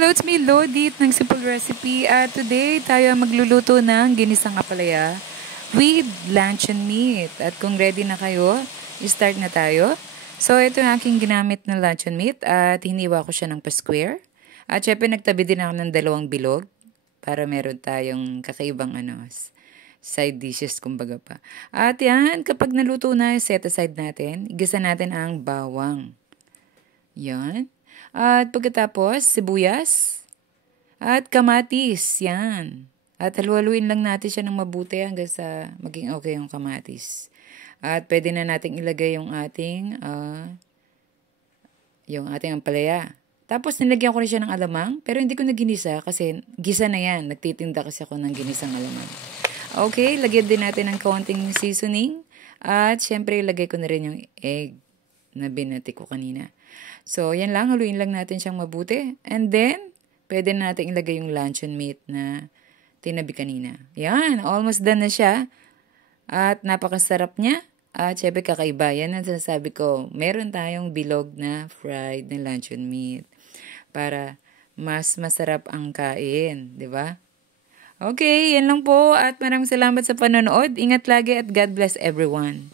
Hello, it's me, Lodit, ng Simple Recipe. At today, tayo magluluto ng ginisang apalaya with luncheon meat. At kung ready na kayo, start na tayo. So, ito yung aking ginamit na luncheon meat at hiniwa ko siya ng pa-square. At syempre, nagtabi din ako ng 2 bilog para meron tayong kakaibang side dishes, kumbaga pa. At yan, kapag naluto na, set aside natin. Igisa natin ang bawang. Yan. At pagkatapos, sibuyas at kamatis. Yan. At halu-haluin lang natin siya ng mabuti hanggang sa maging okay yung kamatis. At pwede na nating ilagay yung ating ampalaya. Tapos nilagyan ko rin siya ng alamang, pero hindi ko na ginisa kasi gisa na yan. Nagtitinda kasi ako ng ginisang alamang. Okay, lagyan din natin ng kaunting seasoning. At syempre, ilagay ko na rin yung egg na binati ko kanina. So, yan lang. Haluin lang natin siyang mabuti. And then, pwede na natin ilagay yung luncheon meat na tinabi kanina. Yan. Almost done na siya. At napakasarap niya. At syempre, kakaiba. Yan ang sinasabi ko. Meron tayong bilog na fried na luncheon meat. Para mas masarap ang kain. Diba? Okay, yan lang po. At maraming salamat sa panonood. Ingat lagi at God bless everyone.